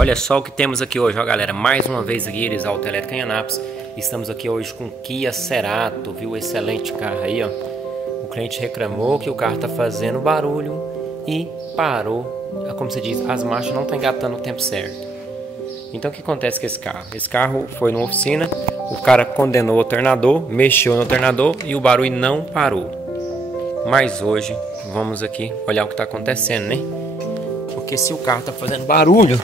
Olha só o que temos aqui hoje, ó galera. Mais uma vez aqui, eles Autoelétrica em Anápolis. Estamos aqui hoje com Kia Cerato, viu? Excelente carro aí, ó. O cliente reclamou que o carro tá fazendo barulho e parou. Como você diz, as marchas não estão engatando no tempo certo. Então o que acontece com esse carro? Esse carro foi numa oficina, o cara condenou o alternador, mexeu no alternador e o barulho não parou. Mas hoje vamos aqui olhar o que está acontecendo, né? Porque se o carro está fazendo barulho,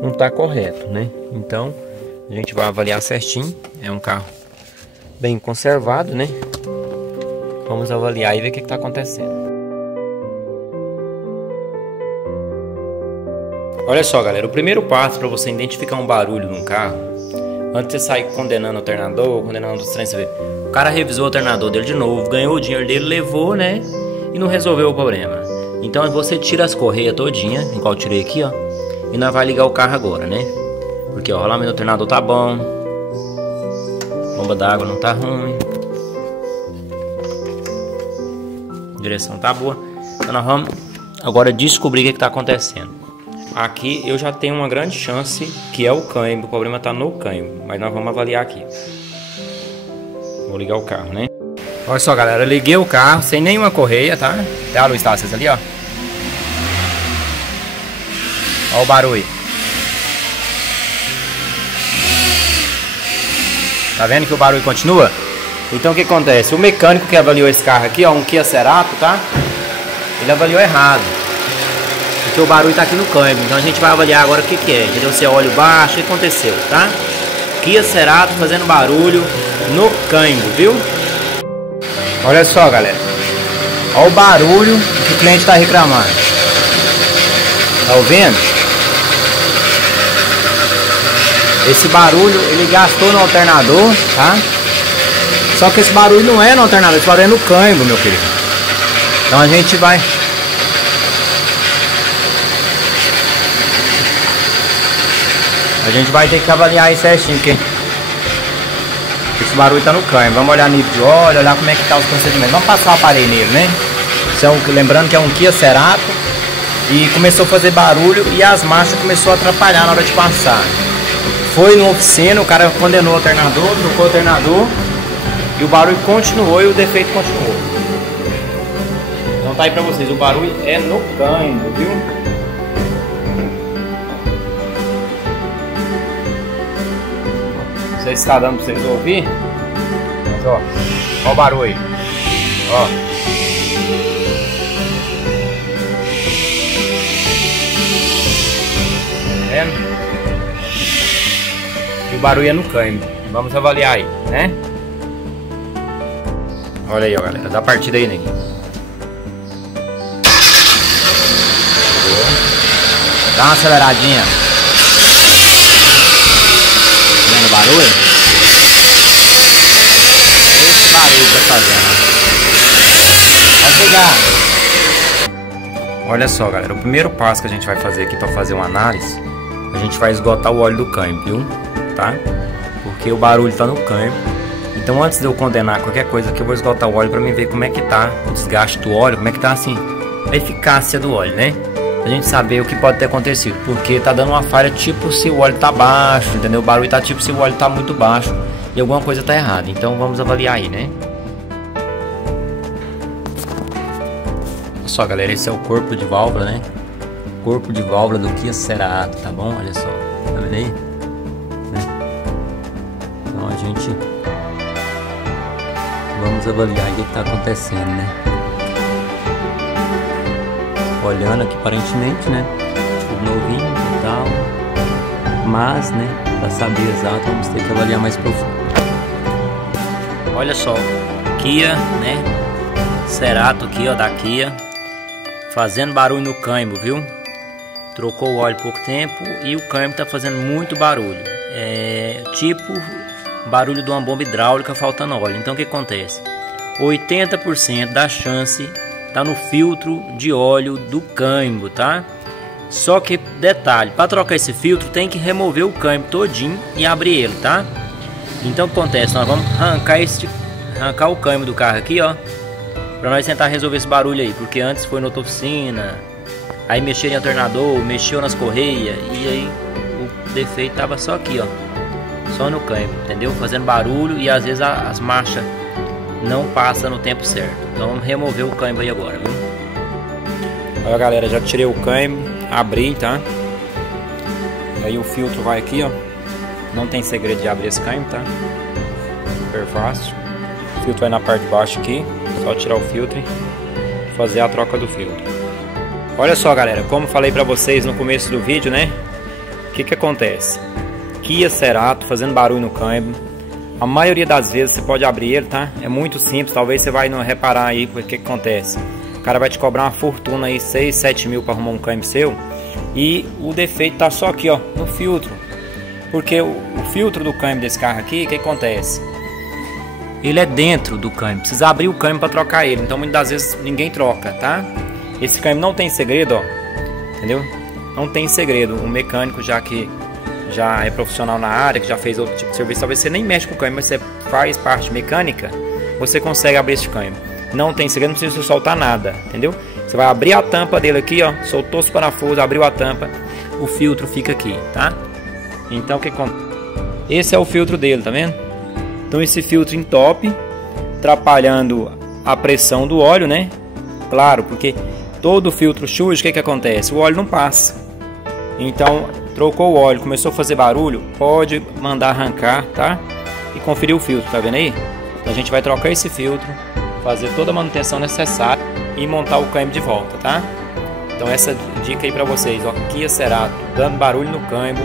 não está correto, né? Então a gente vai avaliar certinho. É um carro bem conservado, né? Vamos avaliar e ver o que está acontecendo. Olha só, galera, o primeiro passo para você identificar um barulho num carro, antes de você sair condenando o alternador, condenando os trens, você vê, o cara revisou o alternador dele de novo, ganhou o dinheiro dele, levou, né? E não resolveu o problema. Então você tira as correias todinha, igual eu tirei aqui, ó, e nós vai ligar o carro agora, né? Porque ó, o rolamento do alternador tá bom, bomba d'água não tá ruim, direção tá boa. Então nós vamos agora descobrir o que tá acontecendo. Aqui eu já tenho uma grande chance que é o câmbio, o problema está no câmbio, mas nós vamos avaliar aqui. Vou ligar o carro, né? Olha só, galera, eu liguei o carro sem nenhuma correia, tá? Até a luz está acesa ali, ó. Olha o barulho. Tá vendo que o barulho continua? Então o que acontece? O mecânico que avaliou esse carro aqui, ó, um Kia Cerato, tá? Ele avaliou errado. Porque o barulho tá aqui no câmbio, então a gente vai avaliar agora o que que é, entendeu? Se é óleo baixo, o que aconteceu, tá? Kia Cerato fazendo barulho no câmbio, viu? Olha só, galera. Olha o barulho que o cliente tá reclamando. Tá ouvindo? Esse barulho ele gastou no alternador, tá? Só que esse barulho não é no alternador, esse barulho é no câmbio, meu querido. Então a gente vai... A gente vai ter que avaliar isso certinho, porque esse barulho tá no câmbio. Vamos olhar nível de óleo, olhar como é que tá os procedimentos. Vamos passar o aparelho nele, né? Lembrando que é um Kia Cerato e começou a fazer barulho e as marchas começou a atrapalhar na hora de passar. Foi numa oficina, o cara condenou o alternador, trocou o alternador e o barulho continuou e o defeito continuou. Então tá aí pra vocês, o barulho é no câmbio, viu? Não sei se está dando para vocês ouvir, mas ó, ó o barulho, ó. Tá vendo? E o barulho é no câmbio. Vamos avaliar aí, né? Olha aí, ó, galera, dá partida aí, né? Dá uma aceleradinha. O barulho? Esse barulho que tá fazendo. Pode pegar. Olha só, galera, o primeiro passo que a gente vai fazer aqui para fazer uma análise, a gente vai esgotar o óleo do câmbio, viu? Tá? Porque o barulho tá no câmbio. Então antes de eu condenar qualquer coisa aqui, eu vou esgotar o óleo para mim ver como é que tá o desgaste do óleo, como é que tá assim a eficácia do óleo, né? A gente saber o que pode ter acontecido, porque tá dando uma falha tipo se o óleo tá baixo, entendeu? O barulho tá tipo se o óleo tá muito baixo e alguma coisa tá errada. Então vamos avaliar aí, né? Olha só, galera, esse é o corpo de válvula, né? Corpo de válvula do Kia Cerato, tá bom? Olha só, tá vendo aí? Então a gente vamos avaliar o que tá acontecendo, né? Olhando aqui aparentemente, né, tudo novinho e tal, mas, né, para saber exato vamos ter que avaliar mais profundo. Olha só, Kia, né, Cerato aqui, ó, da Kia, fazendo barulho no câmbio, viu? Trocou o óleo há pouco tempo e o câmbio tá fazendo muito barulho, tipo barulho de uma bomba hidráulica faltando óleo. Então o que acontece? 80% da chance tá no filtro de óleo do câmbio, tá? Só que detalhe, para trocar esse filtro tem que remover o câmbio todinho e abrir ele, tá? Então o que acontece? Nós vamos arrancar o câmbio do carro aqui, ó, para nós tentar resolver esse barulho aí, porque antes foi na outra oficina, Aí mexeu em alternador, mexeu nas correias, e aí o defeito tava só aqui, ó, só no câmbio, entendeu? Fazendo barulho e às vezes as marchas não passam no tempo certo. Então vamos remover o câmbio aí agora, viu? Olha, galera, já tirei o câmbio, abri, tá? E aí o filtro vai aqui, ó. Não tem segredo de abrir esse câmbio, tá? Super fácil. O filtro vai na parte de baixo aqui, só tirar o filtro e fazer a troca do filtro. Olha só, galera, como falei pra vocês no começo do vídeo, né? O que acontece? Kia Cerato fazendo barulho no câmbio. A maioria das vezes você pode abrir ele, tá? É muito simples, talvez você vai não reparar aí porque que acontece. O cara vai te cobrar uma fortuna aí, 6, 7 mil para arrumar um câmbio seu. E o defeito tá só aqui, ó, no filtro. Porque o filtro do câmbio desse carro aqui, o que acontece? Ele é dentro do câmbio, precisa abrir o câmbio para trocar ele. Então muitas das vezes ninguém troca, tá? Esse câmbio não tem segredo, ó. Entendeu? Não tem segredo. O mecânico já é profissional na área, que já fez outro tipo de serviço, talvez você nem mexe com o câmbio, mas você faz parte mecânica, você consegue abrir esse câmbio. Não tem segredo, não precisa soltar nada, entendeu? Você vai abrir a tampa dele aqui, ó, soltou os parafusos, abriu a tampa, o filtro fica aqui, tá? Então o que acontece? Esse é o filtro dele, tá vendo? Então esse filtro entope, atrapalhando a pressão do óleo, né? Claro, porque todo filtro sujo, o que acontece? O óleo não passa. Então trocou o óleo, começou a fazer barulho, pode mandar arrancar, tá? E conferir o filtro, tá vendo aí? Então a gente vai trocar esse filtro, fazer toda a manutenção necessária e montar o câmbio de volta, tá? Então essa dica aí pra vocês, ó, Kia Cerato, dando barulho no câmbio,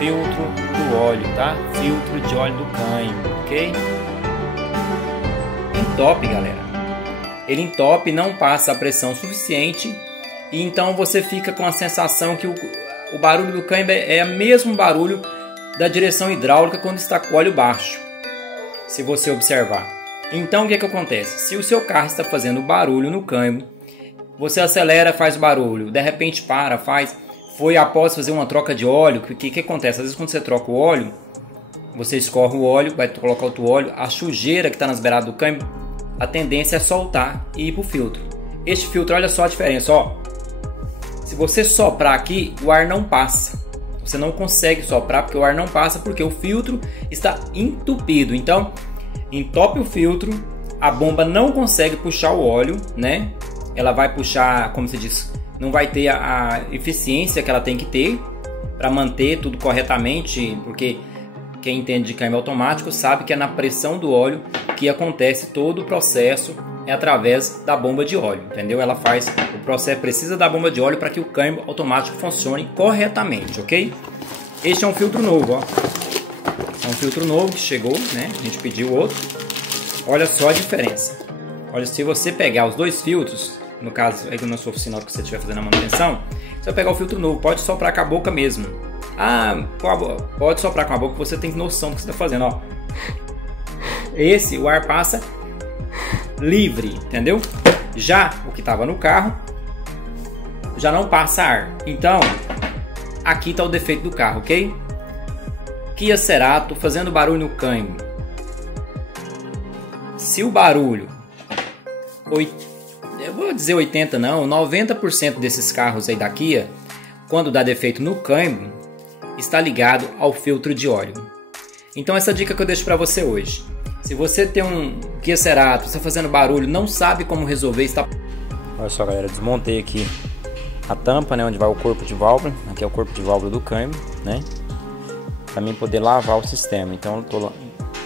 filtro do óleo, tá? Filtro de óleo do câmbio, ok? Entope, galera. Ele entope, não passa a pressão suficiente e então você fica com a sensação que o barulho do câmbio é o mesmo barulho da direção hidráulica quando está com o óleo baixo, se você observar. Então o que acontece? Se o seu carro está fazendo barulho no câmbio, você acelera, faz barulho, de repente para, foi após fazer uma troca de óleo, o que acontece? Às vezes quando você troca o óleo, você escorre o óleo, vai colocar outro óleo, a sujeira que está nas beiradas do câmbio, a tendência é soltar e ir para o filtro. Este filtro, olha só a diferença, ó. Se você soprar aqui, o ar não passa. Você não consegue soprar porque o ar não passa, porque o filtro está entupido. Então, entope o filtro, a bomba não consegue puxar o óleo, né? Ela vai puxar, como se diz, não vai ter a eficiência que ela tem que ter para manter tudo corretamente, porque quem entende de câmbio automático sabe que é na pressão do óleo que acontece todo o processo, é através da bomba de óleo, entendeu? Ela faz o processo, precisa da bomba de óleo para que o câmbio automático funcione corretamente, ok? Este é um filtro novo, ó. É um filtro novo que chegou, né? A gente pediu outro. Olha só a diferença. Olha, se você pegar os dois filtros, no caso aí na sua oficina que você estiver fazendo a manutenção, você vai pegar o filtro novo, pode soprar com a boca mesmo. Ah, pode soprar com a boca, você tem noção do que você está fazendo, ó. Esse, o ar passa livre, entendeu? Já o que estava no carro já não passa ar. Então, aqui está o defeito do carro, ok? Kia Cerato fazendo barulho no câmbio. Se o barulho, eu vou dizer 80 não, 90% desses carros aí da Kia, quando dá defeito no câmbio, está ligado ao filtro de óleo. Então essa dica que eu deixo para você hoje. Se você tem um Kia Cerato, está fazendo barulho, não sabe como resolver, está... Olha só, galera, desmontei aqui a tampa, né, onde vai o corpo de válvula. Aqui é o corpo de válvula do câmbio, né? Para mim poder lavar o sistema. Então eu tô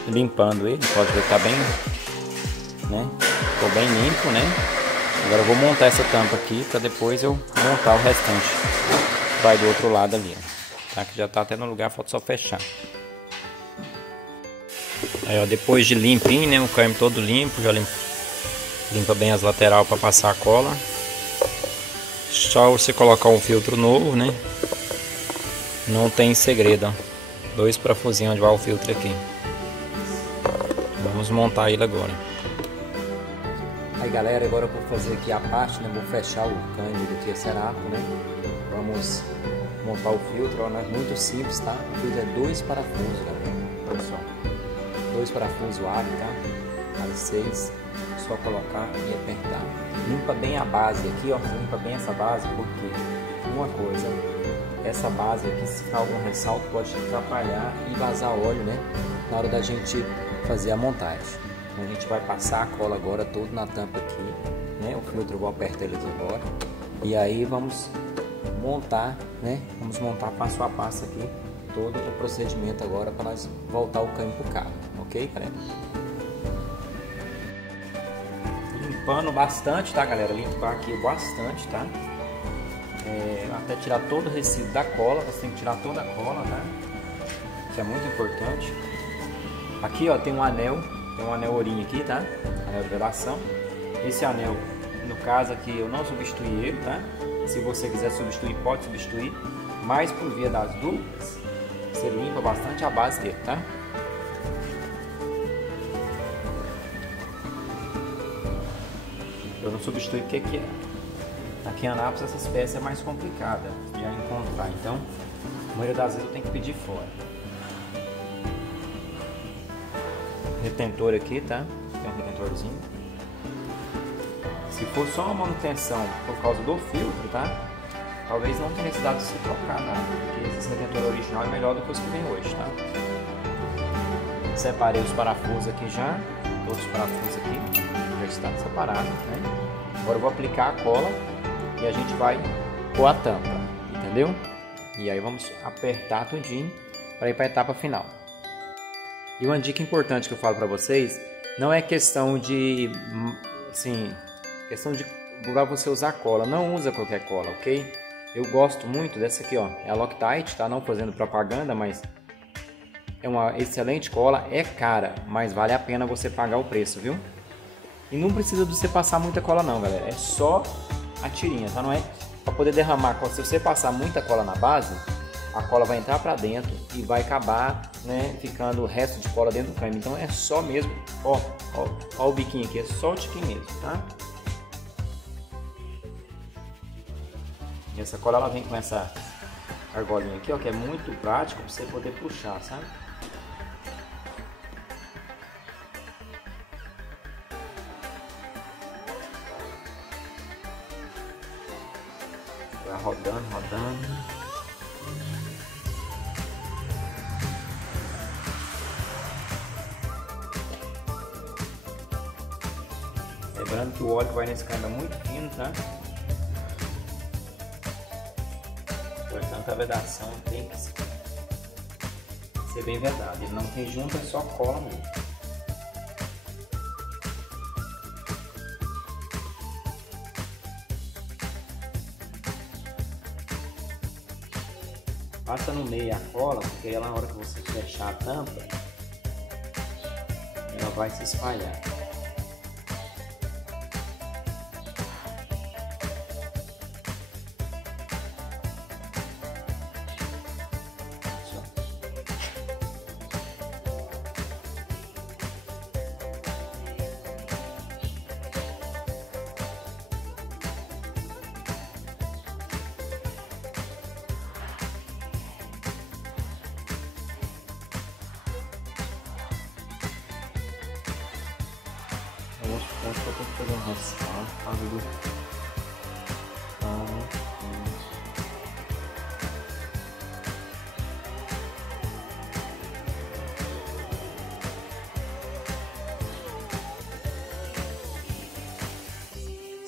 limpando ele, pode ver que tá bem, né? Tô bem limpo, né? Agora eu vou montar essa tampa aqui para depois eu montar o restante. Vai do outro lado ali, ó. Tá? Que já tá até no lugar, falta só fechar. Aí, ó, depois de limpinho, né, o câmbio todo limpo, já limpa bem as laterais para passar a cola. Só você colocar um filtro novo, né? Não tem segredo, ó. 2 parafusinhos onde vai o filtro aqui. Vamos montar ele agora. Aí, galera, agora eu vou fazer aqui a parte, né? Vou fechar o câmbio do Kia Cerato, né? Vamos montar o filtro, ó, né? Muito simples, tá? O filtro é 2 parafusos, galera. Olha só. 2 parafusos AB, tá? Mais 6. só colocar e apertar. Limpa bem a base aqui, ó, limpa bem essa base, porque uma coisa, essa base aqui, se ficar algum ressalto, pode atrapalhar e vazar óleo, né, na hora da gente fazer a montagem. Então a gente vai passar a cola agora todo na tampa aqui, né, o filtro eu vou apertar eles agora, e aí vamos montar, né, vamos montar passo a passo aqui todo o procedimento agora para nós voltar o câmbio pro carro, ok, galera? Limpando bastante, tá, galera? Limpar aqui bastante, tá? Até tirar todo o resíduo da cola, você tem que tirar toda a cola, tá? Isso é muito importante. Aqui, ó, tem um anel ourinho aqui, tá? Anel de velação. Esse anel, no caso aqui, eu não substituí ele, tá? Se você quiser substituir, pode substituir, mas por via das dúvidas, você limpa bastante a base dele, tá? Eu não substitui porque aqui aqui em Anápolis essas peças é mais complicada de encontrar, então a maioria das vezes eu tenho que pedir fora. Retentor aqui, tá? Tem um retentorzinho. Se for só uma manutenção por causa do filtro, tá? Talvez não tenha necessidade de se trocar nada, porque esse retentor original é melhor do que os que vem hoje, tá? Separei os parafusos aqui já, todos os parafusos aqui já estão separados, né? Agora eu vou aplicar a cola e a gente vai pôr a tampa, entendeu? E aí vamos apertar tudinho para ir para a etapa final. E uma dica importante que eu falo para vocês, não é questão de, assim, questão de para você usar cola, não usa qualquer cola, ok? Eu gosto muito dessa aqui, ó, é a Loctite, tá? Não fazendo propaganda, mas é uma excelente cola, é cara, mas vale a pena você pagar o preço, viu? E não precisa de você passar muita cola não, galera, é só a tirinha, tá? Não é para poder derramar cola. Se você passar muita cola na base, a cola vai entrar para dentro e vai acabar, né, ficando o resto de cola dentro do câmbio. Então é só mesmo, ó o biquinho aqui, é só o tiquinho mesmo, tá? E essa cola ela vem com essa argolinha aqui, ó, que é muito prático para você poder puxar, sabe? Vai rodando, rodando. Lembrando que o óleo que vai nesse câmbio é muito fino, tá? Portanto, a vedação tem que ser bem vedada. Ele não tem junto, é só cola mesmo. Passa no meio a cola, porque aí na hora que você fechar a tampa, ela vai se espalhar. Acho que eu tenho que fazer um ressalto por causa do...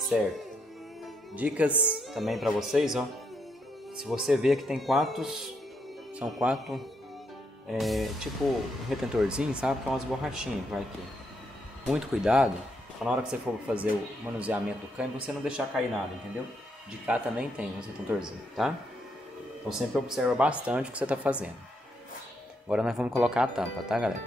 Certo. Dicas também para vocês, ó. Se você vê que tem são quatro, tipo um retentorzinho, sabe? Que é umas borrachinhas que vai aqui. Muito cuidado. Na hora que você for fazer o manuseamento do câmbio, você não deixar cair nada, entendeu? De cá também tem esse retentorzinho, tá? Então sempre observa bastante o que você está fazendo. Agora nós vamos colocar a tampa, tá, galera?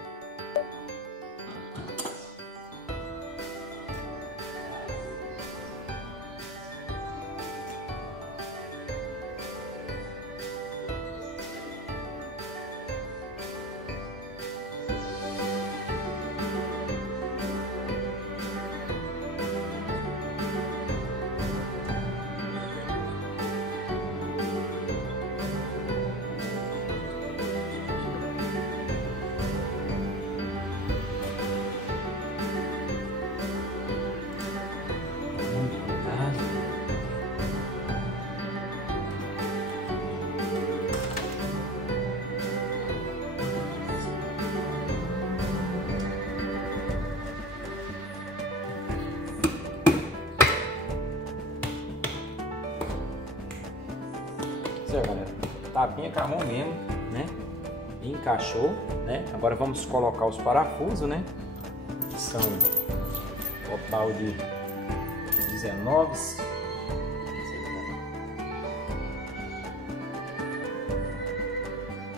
aí, galera. Tapinha com a mão mesmo, né? Encaixou, né? Agora vamos colocar os parafusos, né? Que são total de 19.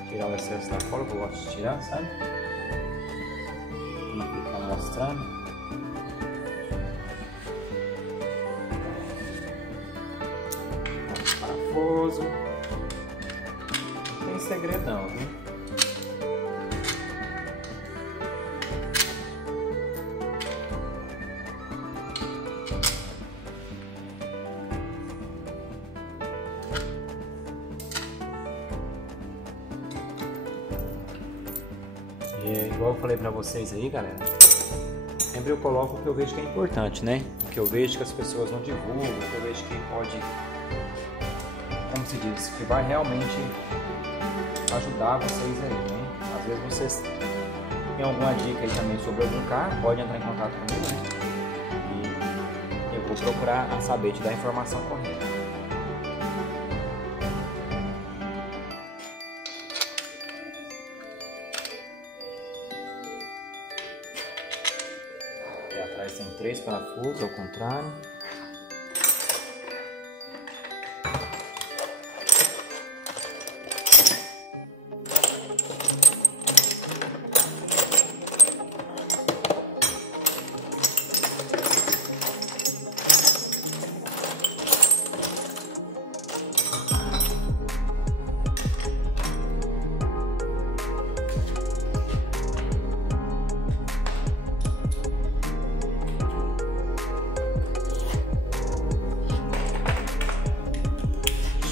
Tirar o excesso da cola, que eu gosto de tirar, sabe? Não ficar mostrando. Parafuso. Não tem segredão, viu? E igual eu falei pra vocês aí, galera, sempre eu coloco o que eu vejo que é importante, né? O que eu vejo que as pessoas não divulgam, o que eu vejo que pode, como se diz, que vai realmente ajudar vocês aí, né? Às vezes vocês têm alguma dica aí também sobre algum carro, pode entrar em contato comigo, né? E eu vou procurar saber, te dar a informação correta. Aqui atrás tem 3 parafusos, ao contrário.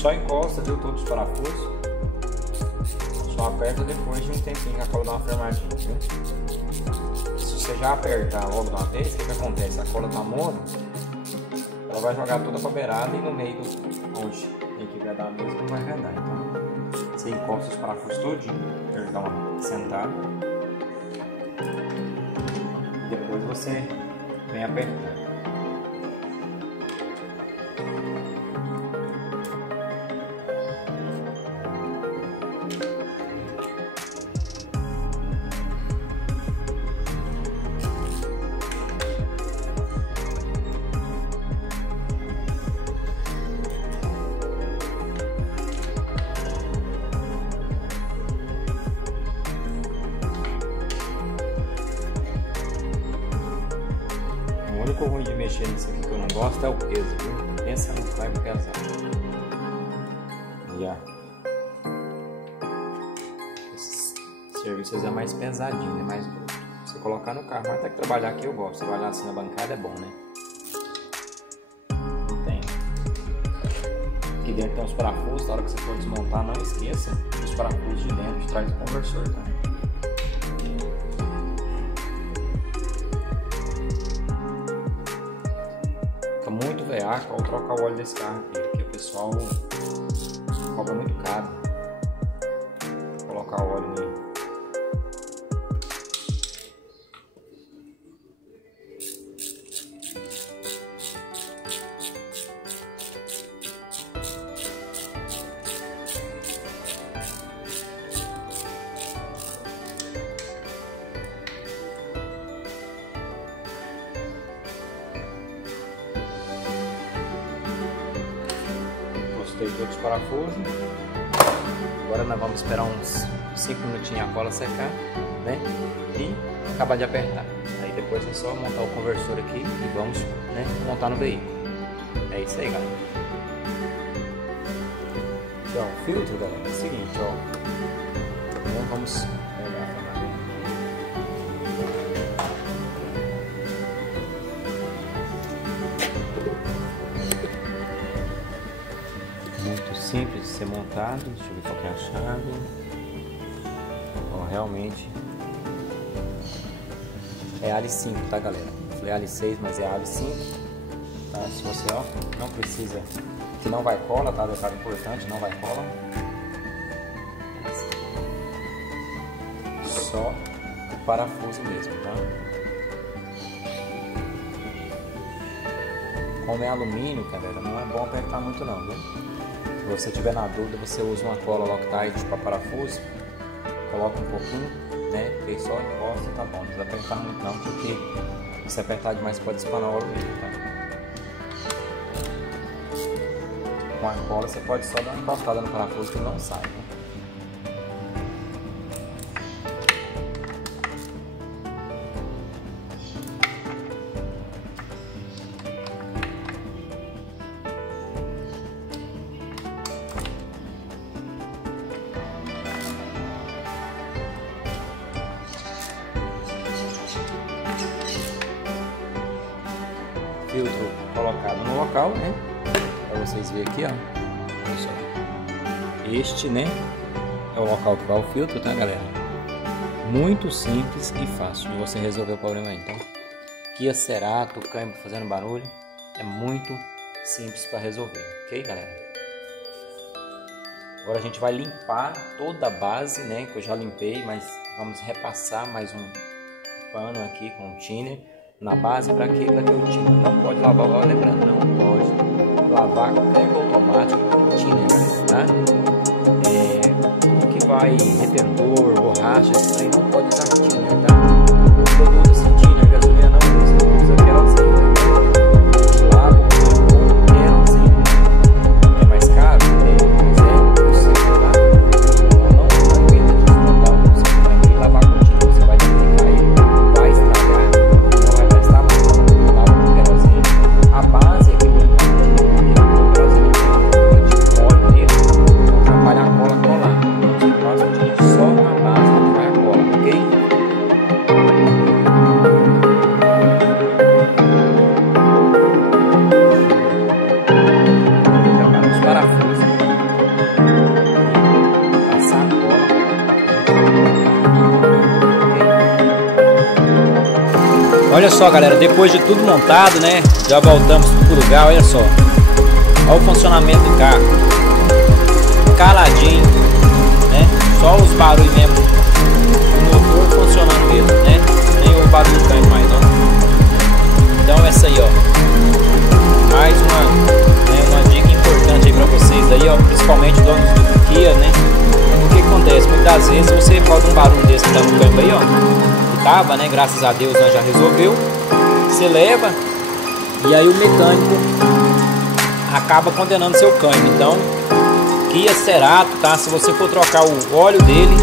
Só encosta, viu, todos os parafusos. Só aperta depois de um tempinho que a cola dá uma firmadinha, viu? Se você já apertar logo de uma vez, o que acontece? A cola tá mole, ela vai jogar toda pra beirada e no meio onde tem que vedar mesmo não vai vedar. Então você encosta os parafusos todinho, dá uma sentada. Depois você vem apertando. O único ruim de mexer nisso aqui que eu não gosto é o peso, viu? Pensa no carro pesado. Já. Esse serviço é mais pesadinho, né? Mais bruto. Se colocar no carro, vai ter que trabalhar aqui, eu gosto. Trabalhar assim na bancada é bom, né? Não tem. Aqui dentro tem uns parafusos, na hora que você for desmontar, não esqueça os parafusos de dentro de trás do conversor, tá? Muito veaco ao trocar o óleo desse carro aqui, porque o pessoal cobra muito caro colocar o óleo nele. Gostei de outros parafusos. Agora nós vamos esperar uns 5 minutinhos a cola secar, né? E acabar de apertar. Aí depois é só montar o conversor aqui e vamos, né, montar no veículo. É isso aí, galera. Então, o filtro, galera, é o seguinte, ó. Então vamos pegar a muito simples de ser montado. Deixa eu ver qual que é a chave. Ó, realmente é AL5, tá, galera? Eu falei AL6, mas é AL5, tá? Se você, ó, não precisa, que não vai cola, tá? Detalhe importante, não vai cola. Só o parafuso mesmo, tá? Como é alumínio, galera, não é bom apertar muito não, viu? Se você tiver na dúvida, você usa uma cola Loctite para parafuso, coloca um pouquinho, né? Porque só encosta, tá bom. Não precisa apertar muito não, porque se apertar demais pode espanar o óleo mesmo, tá? Com a cola você pode só dar uma encostada no parafuso que ele não sai, né? Filtro colocado no local, né? Para vocês verem aqui, ó. Olha só. Este, né? É o local que vai o filtro, tá, galera? Muito simples e fácil de você resolver o problema aí. Então, Kia Cerato, câmbio fazendo barulho, é muito simples para resolver, ok, galera? Agora a gente vai limpar toda a base, né? Que eu já limpei, mas vamos repassar mais um pano aqui com o thinner na base. Para quê? Para que o thinner não pode lavar o óleo, lembrando, não pode lavar câmbio automático com thinner, tá? Tudo que vai retentor, borracha, isso aí não pode usar thinner, tá? O produto assim, thinner, gasolina não usa querosene. Lava com querosene. É mais caro? Mas é possível, tá? Então não aguenta desmontar o conceito e lavar com thinner. Você vai ter que cair, vai estragar, não vai prestar mais. Lava com querosene. A base é que muito importante, porque o querosene tem óleo nele, não atrapalha a cola colar. Então você faz o thinner só na base que vai a cola, ok? Preparar os parafusos, passar a cola, ok? Olha só, galera, depois de tudo montado, né? Já voltamos pro lugar, olha só. Olha o funcionamento do carro. Caladinho, né? Só os barulhos mesmo. O motor funcionando mesmo, né? Nem o barulho do câmbio mais, ó. Então essa aí, ó. Mais uma dica importante aí pra vocês aí, ó. Principalmente donos do Kia, né? O que acontece? Muitas vezes você bota um barulho desse que tá no câmbio aí, ó. Que tava, né? Graças a Deus, nós já resolveu. Você leva e aí o mecânico acaba condenando seu câmbio. Então, Kia Cerato, tá? Se você for trocar o óleo dele,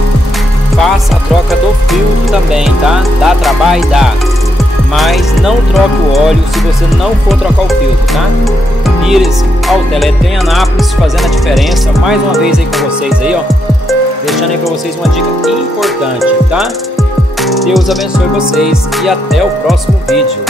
faça a troca do filtro também, tá? Dá trabalho? Dá. Mas não troque o óleo se você não for trocar o filtro, tá? Pires, ó, o Teletrem Anápolis fazendo a diferença. Mais uma vez aí com vocês aí, ó. Deixando aí pra vocês uma dica importante, tá? Deus abençoe vocês e até o próximo vídeo.